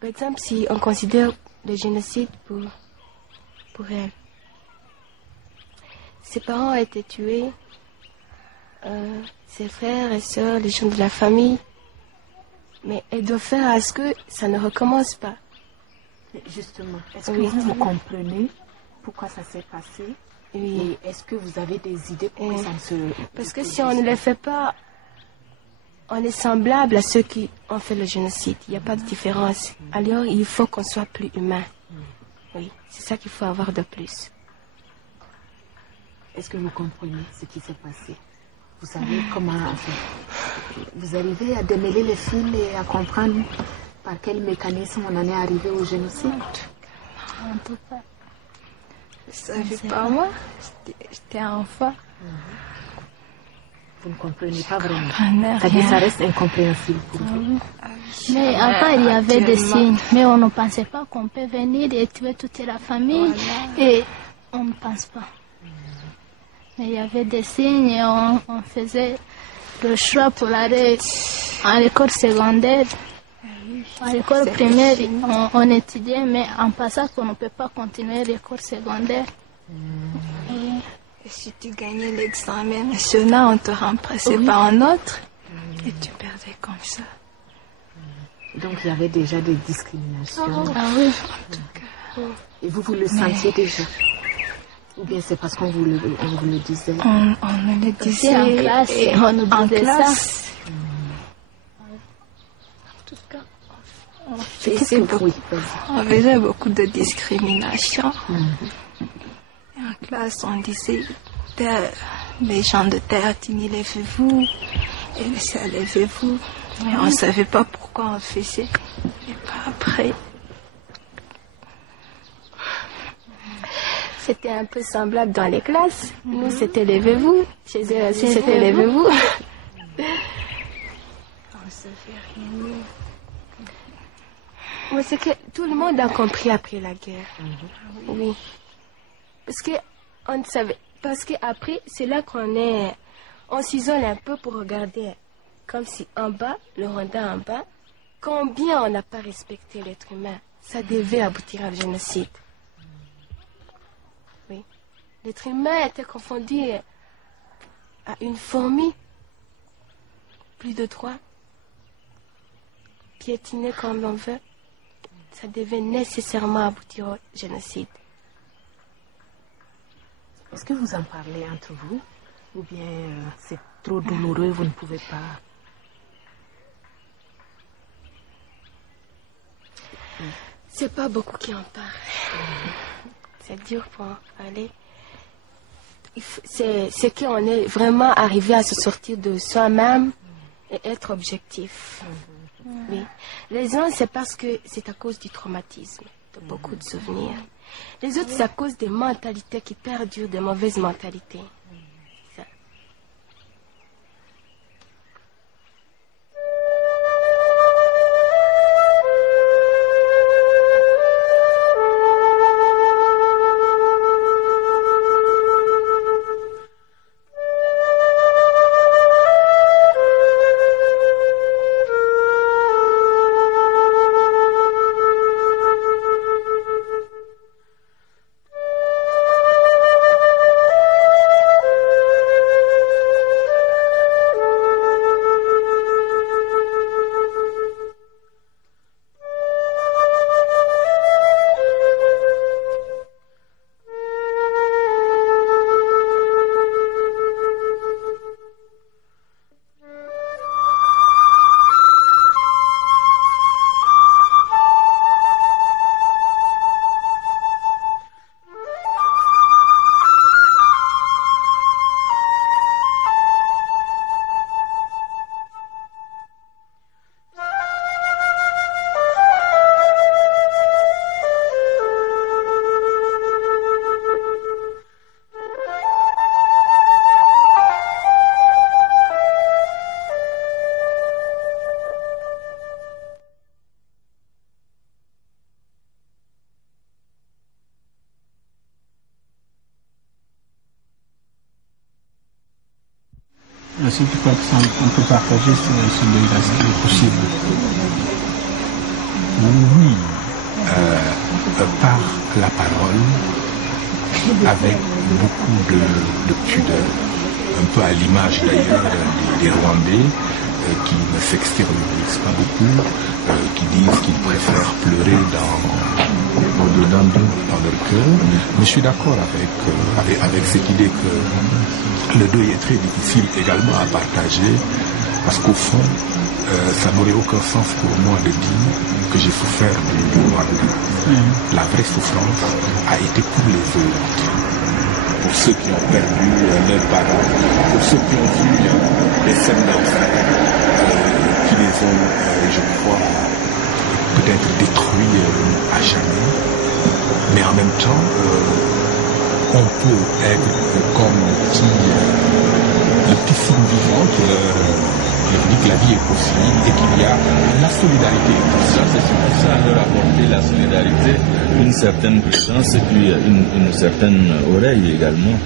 Par exemple, si on considère le génocide pour elle, ses parents ont été tués, ses frères et sœurs, les gens de la famille, mais elle doit faire à ce que ça ne recommence pas. Justement, est-ce que vous comprenez pourquoi ça s'est passé? Oui. Et est-ce que vous avez des idées pour que ça ne se... Parce que si on ne le fait pas, on est semblable à ceux qui ont fait le génocide. Il n'y a pas de différence. Alors, il faut qu'on soit plus humain. Oui, c'est ça qu'il faut avoir de plus. Est-ce que vous comprenez ce qui s'est passé? Vous savez comment... Vous arrivez à démêler les fils et à comprendre par quel mécanisme on en est arrivé au génocide? En tout cas, je ne savais pas moi. J'étais enfant. Vous ne comprenez pas vraiment. Ça reste incompréhensible pour vous. Mais avant, il y avait des signes. Mais on ne pensait pas qu'on peut venir et tuer toute la famille. Et on ne pense pas. Mais il y avait des signes et on faisait le choix pour aller à l'école secondaire. À l'école primaire, on étudiait, mais en passant qu'on ne peut pas continuer l'école secondaire. Et si tu gagnais l'examen national, on te remplaçait par un autre et tu perdais comme ça. Donc il y avait déjà des discriminations. Ah oui. En tout cas. Et vous le sentiez déjà? Ou bien c'est parce qu'on vous le disait? On me le disait en classe. Et on nous en disait classe. Ça. En tout cas, on faisait beaucoup de discrimination. Et en classe, on disait, les gens de terre, levez-vous, et les ciel, levez-vous. Mais on ne savait pas pourquoi on faisait. Et pas après. C'était un peu semblable dans les classes. Nous, c'était levez-vous. Chez eux aussi, c'était levez-vous. On se fait rien. Mais c'est que tout le monde a compris après la guerre. Oui. Parce que on savait. Parce qu'après, c'est là on s'isole un peu pour regarder. Comme si en bas, le Rwanda en bas, combien on n'a pas respecté l'être humain. Ça devait aboutir à un génocide. Oui. L'être humain était confondu à une fourmi. Plus de 3. Piétiner comme l'on veut. Ça devait nécessairement aboutir au génocide. Est-ce que vous en parlez entre vous? Ou bien c'est trop douloureux, vous ne pouvez pas? C'est pas beaucoup qui en parlent. C'est dur pour en parler. C'est qu'on est vraiment arrivé à se sortir de soi-même et être objectif. Oui. Les uns, c'est parce que c'est à cause du traumatisme, de beaucoup de souvenirs. Les autres, c'est à cause des mentalités qui perdurent, des mauvaises mentalités. Ça. Si tu crois qu'on peut partager ce deuil-là, c'est possible. Oui, par la parole, avec beaucoup de pudeur, un peu à l'image d'ailleurs des Rwandais qui ne s'extériorisent pas beaucoup, qui disent qu'ils préfèrent pleurer dans leur cœur. Mais je suis d'accord avec cette idée que le deuil est très difficile également à partager, parce qu'au fond, ça n'aurait aucun sens pour moi de dire que j'ai souffert du Rwanda. La vraie souffrance a été pour les autres, pour ceux qui ont perdu leurs parents, pour ceux qui ont vu les scènes d'enfants qui les ont, je crois, peut-être détruits à jamais. Mais en même temps, on peut être comme le petit signe vivant qui dit que la vie est possible et qu'il y a la solidarité. C'est pour ça leur apporter la solidarité, une certaine présence et puis une certaine oreille également,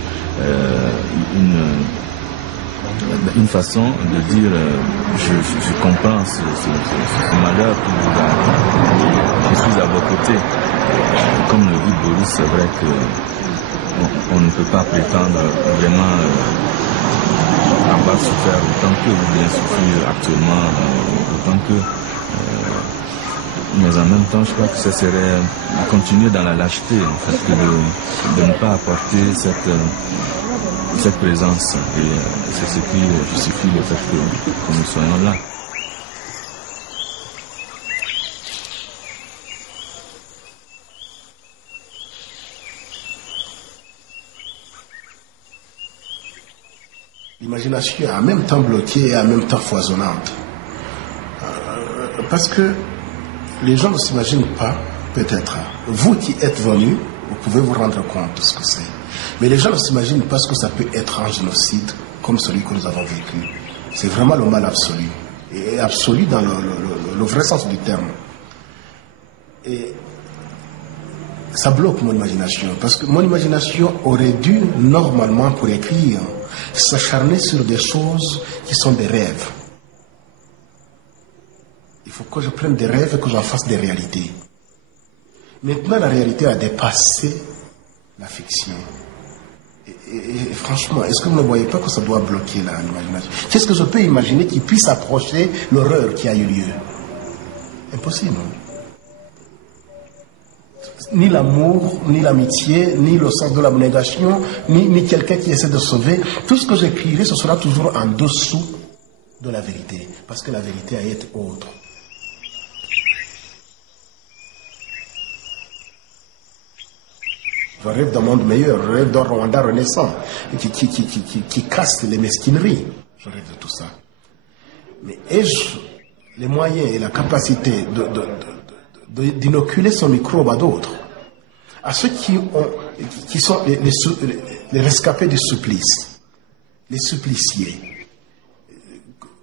une façon de dire je comprends ce malheur que vous avez, je suis à vos côtés. Comme le dit Boris, c'est vrai qu'on ne peut pas prétendre vraiment avoir souffert autant que vous bien souffrir actuellement, autant que... mais en même temps, je crois que ce serait de continuer dans la lâcheté, en fait, que de ne pas apporter cette présence. Et c'est ce qui justifie le fait que nous soyons là. L'imagination est en même temps bloquée et en même temps foisonnante. Parce que les gens ne s'imaginent pas, peut-être, vous qui êtes venus, vous pouvez vous rendre compte de ce que c'est. Mais les gens ne s'imaginent pas ce que ça peut être un génocide comme celui que nous avons vécu. C'est vraiment le mal absolu. Et absolu dans le vrai sens du terme. Et ça bloque mon imagination. Parce que mon imagination aurait dû, normalement, pour écrire, s'acharner sur des choses qui sont des rêves. Il faut que je prenne des rêves et que j'en fasse des réalités. Maintenant, la réalité a dépassé la fiction. Et franchement, est-ce que vous ne voyez pas que ça doit bloquer l'imagination? Qu'est-ce que je peux imaginer qui puisse approcher l'horreur qui a eu lieu? Impossible. Ni l'amour, ni l'amitié, ni le sens de l'abnégation, ni quelqu'un qui essaie de sauver. Tout ce que j'écrirai, ce sera toujours en dessous de la vérité. Parce que la vérité a été autre. Je rêve d'un monde meilleur, je rêve d'un Rwanda renaissant, qui casse les mesquineries. Je rêve de tout ça. Mais ai-je les moyens et la capacité d'inoculer son microbe à d'autres, à ceux qui sont les rescapés du supplice, les suppliciés,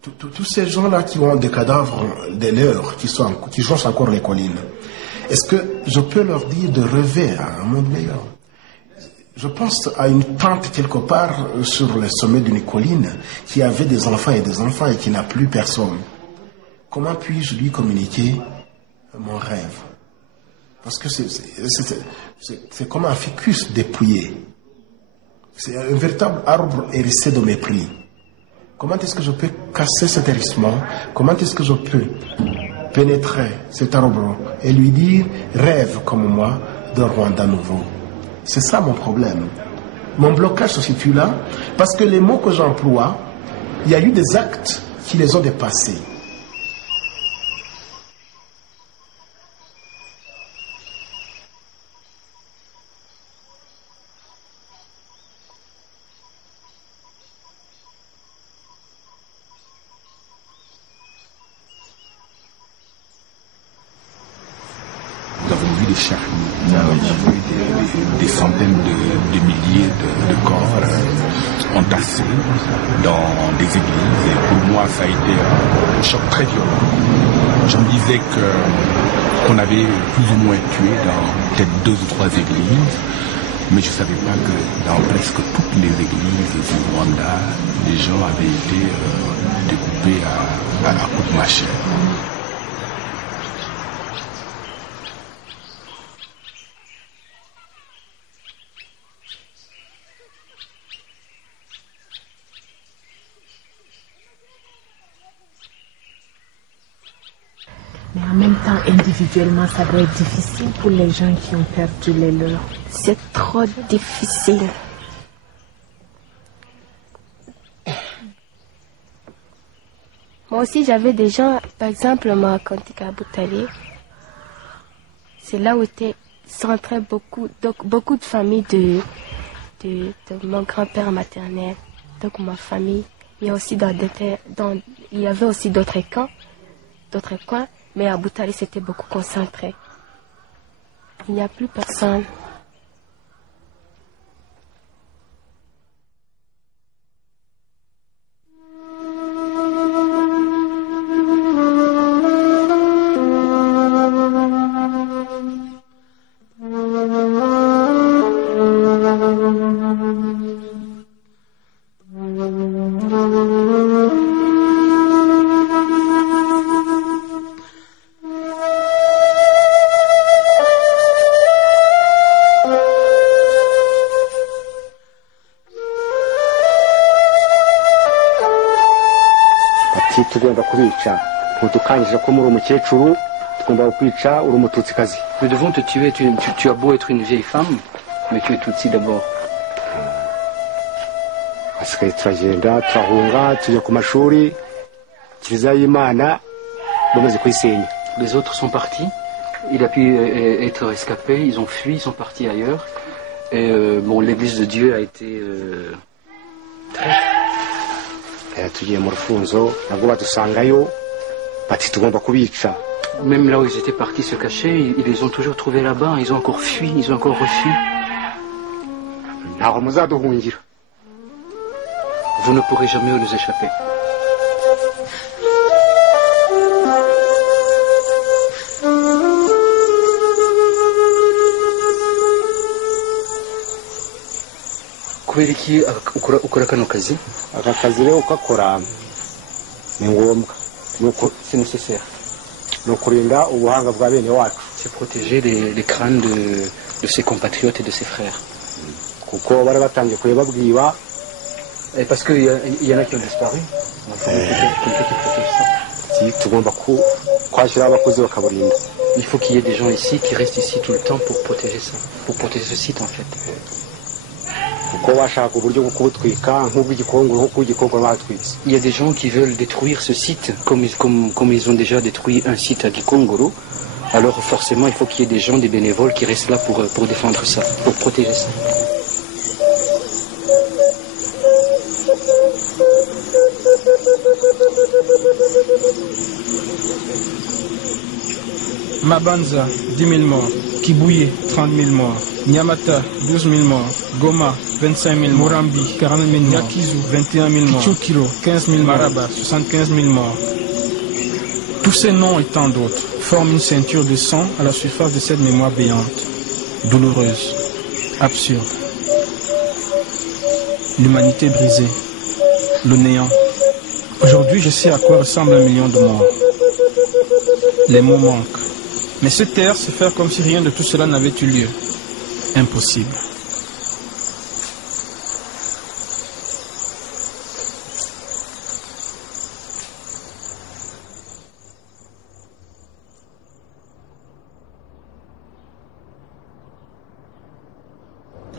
tous ces gens-là qui ont des cadavres des leurs, qui jonchent encore les collines. Est-ce que je peux leur dire de rêver à un monde meilleur? Je pense à une tante quelque part sur le sommet d'une colline qui avait des enfants et qui n'a plus personne. Comment puis-je lui communiquer mon rêve? Parce que c'est comme un ficus dépouillé. C'est un véritable arbre hérissé de mépris. Comment est-ce que je peux casser cet hérissement? Comment est-ce que je peux pénétrer cet arbre et lui dire rêve comme moi d'un Rwanda nouveau? C'est ça mon problème. Mon blocage se situe là parce que les mots que j'emploie, il y a eu des actes qui les ont dépassés. Des centaines de milliers de corps entassés dans des églises. Et pour moi, ça a été un choc très violent. Je me disais qu'on avait plus ou moins tué dans peut-être 2 ou 3 églises, mais je ne savais pas que dans presque toutes les églises du Rwanda, les gens avaient été découpés à coups de machette. En même temps, individuellement, ça doit être difficile pour les gens qui ont perdu les leurs. C'est trop difficile. Moi aussi, j'avais des gens, par exemple, moi, à Kontika Boutali, c'est là où étaient centrés beaucoup de familles de mon grand-père maternel, donc ma famille. Il y a aussi il y avait aussi d'autres coins, mais à Boutali, c'était beaucoup concentré. Il n'y a plus personne. tugomba kubica ntutukangije ko muri umukecuru tugomba kwica uri umututsikazi. Nous devons te tuer, tu as beau être une vieille femme, mais tu es Tutsi d'abord. Asigaye turagenda turahunga tujya ku mashuri kiliziya y'Imana bamaze kuyisenya. Les autres sont partis, il a pu être escapé, ils ont fui, ils sont partis ailleurs. Et bon, l'église de Dieu a été tugiye mu rufunzo nabwo badusangayo bati tugomba kubica. Même là où ils étaient partis se cacher, ils les ont toujours trouvés là-bas, ils ont encore fui, ils ont encore refui. Ntaho muzaduhungira. Vous ne pourrez jamais nous échapper. kubera iki ukora kano kazi? Aka kazi rero ukakora ni ngombwa, c'est nécessaire. Ni ukurinda ubuhanga bwa bene wacu. C'est protéger les crânes de ses compatriotes et de ses frères. Kuko bari batangiye kuyibabwiba. Et parce qu'il y en a qui ont disparu. Il faut quelqu'un qui protège ça. Tugomba kwashyiraho abakozi bakaburinda. Il faut qu'il y ait des gens ici qui restent ici tout le temps pour protéger ça, pour protéger ce site en fait. Il y a des gens qui veulent détruire ce site comme ils ont déjà détruit un site à Gikongoro. Alors forcément il faut qu'il y ait des gens, des bénévoles qui restent là pour défendre ça, pour protéger ça. Mabanza, 10 000 morts. Kibuye, 30 000 morts. Nyamata, 12 000 morts. Goma, 25 000 morts. Murambi, 40 000 morts. Yakizu, 21 000 morts. Kichukiro, 15 000 morts. Maraba, 75 000 morts. Tous ces noms et tant d'autres forment une ceinture de sang à la surface de cette mémoire béante, douloureuse, absurde. L'humanité brisée, le néant. Aujourd'hui, je sais à quoi ressemble 1 million de morts. Les mots manquent. Mais se taire, se faire comme si rien de tout cela n'avait eu lieu. Impossible.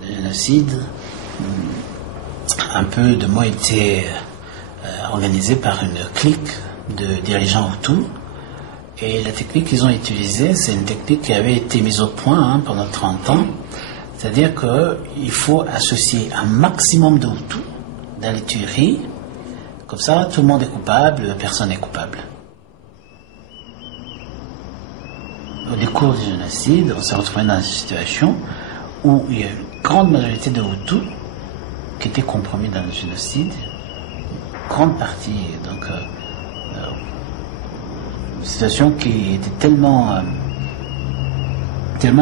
Le génocide, un peu de moi, était organisé par une clique de dirigeants Hutus. Et la technique qu'ils ont utilisée, c'est une technique qui avait été mise au point pendant 30 ans. C'est-à-dire qu'il faut associer un maximum de Hutus dans les tueries. Comme ça, tout le monde est coupable, personne n'est coupable. Au décours du génocide, on s'est retrouvé dans une situation où il y a une grande majorité de Hutus qui étaient compromis dans le génocide. Une grande partie, donc... une situation qui était tellement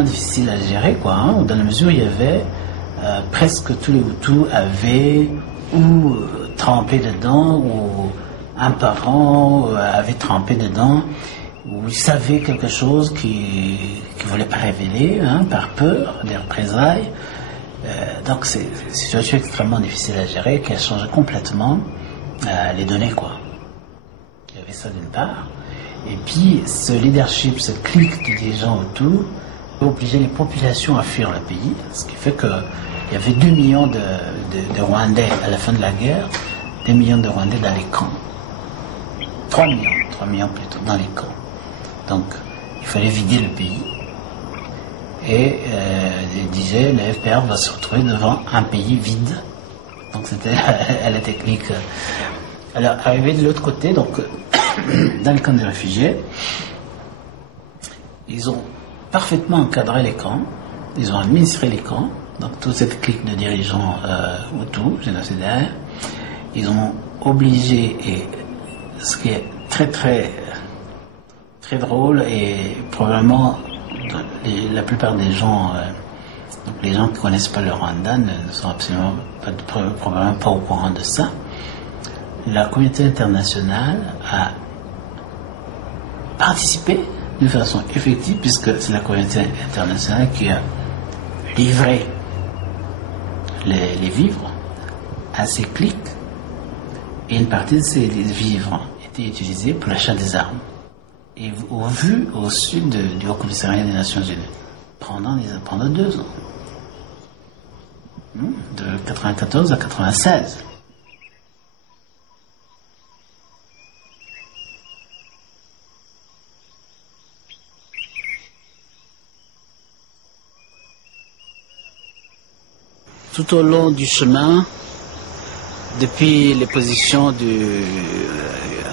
difficile à gérer, quoi, dans la mesure où il y avait presque tous les Hutus avaient ou trempé dedans, ou un parent avait trempé dedans, ou ils savaient quelque chose qu'ils ne voulaient pas révéler, par peur des représailles. Donc c'est une situation extrêmement difficile à gérer qui a changé complètement les données, quoi. Il y avait ça d'une part. Et puis, ce leadership, ce clique de dirigeants autour, obligeait les populations à fuir le pays, ce qui fait qu'il y avait 2 millions de Rwandais à la fin de la guerre, 2 millions de Rwandais dans les camps. 3 millions plutôt, dans les camps. Donc, il fallait vider le pays. Et il disait, le FPR va se retrouver devant un pays vide. Donc, c'était la technique. Alors, arrivé de l'autre côté, donc, dans les camps de réfugiés, ils ont parfaitement encadré les camps, ils ont administré les camps, donc toute cette clique de dirigeants Hutus, génocidaires, ils ont obligé, et ce qui est très très très drôle, et probablement la plupart des gens, donc les gens qui ne connaissent pas le Rwanda ne sont absolument probablement pas au courant de ça, la communauté internationale a participé de façon effective, puisque c'est la communauté internationale qui a livré les vivres à ces cliques, et une partie de ces vivres était utilisée pour l'achat des armes, et au sud du Haut-Commissariat des Nations Unies, pendant 2 ans, de 1994 à 1996. Tout au long du chemin, depuis les positions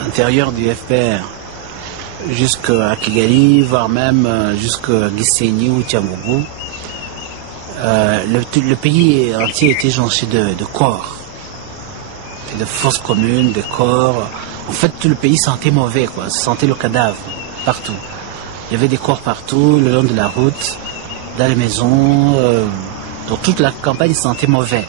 intérieures du FPR jusqu'à Kigali, voire même jusqu'à Gisenyi ou Tchamougou, le pays entier était jonché de corps, et de fosses communes, de corps. En fait, tout le pays sentait mauvais, quoi. Sentait le cadavre partout. Il y avait des corps partout, le long de la route, dans les maisons. Donc toute la campagne sentait mauvais.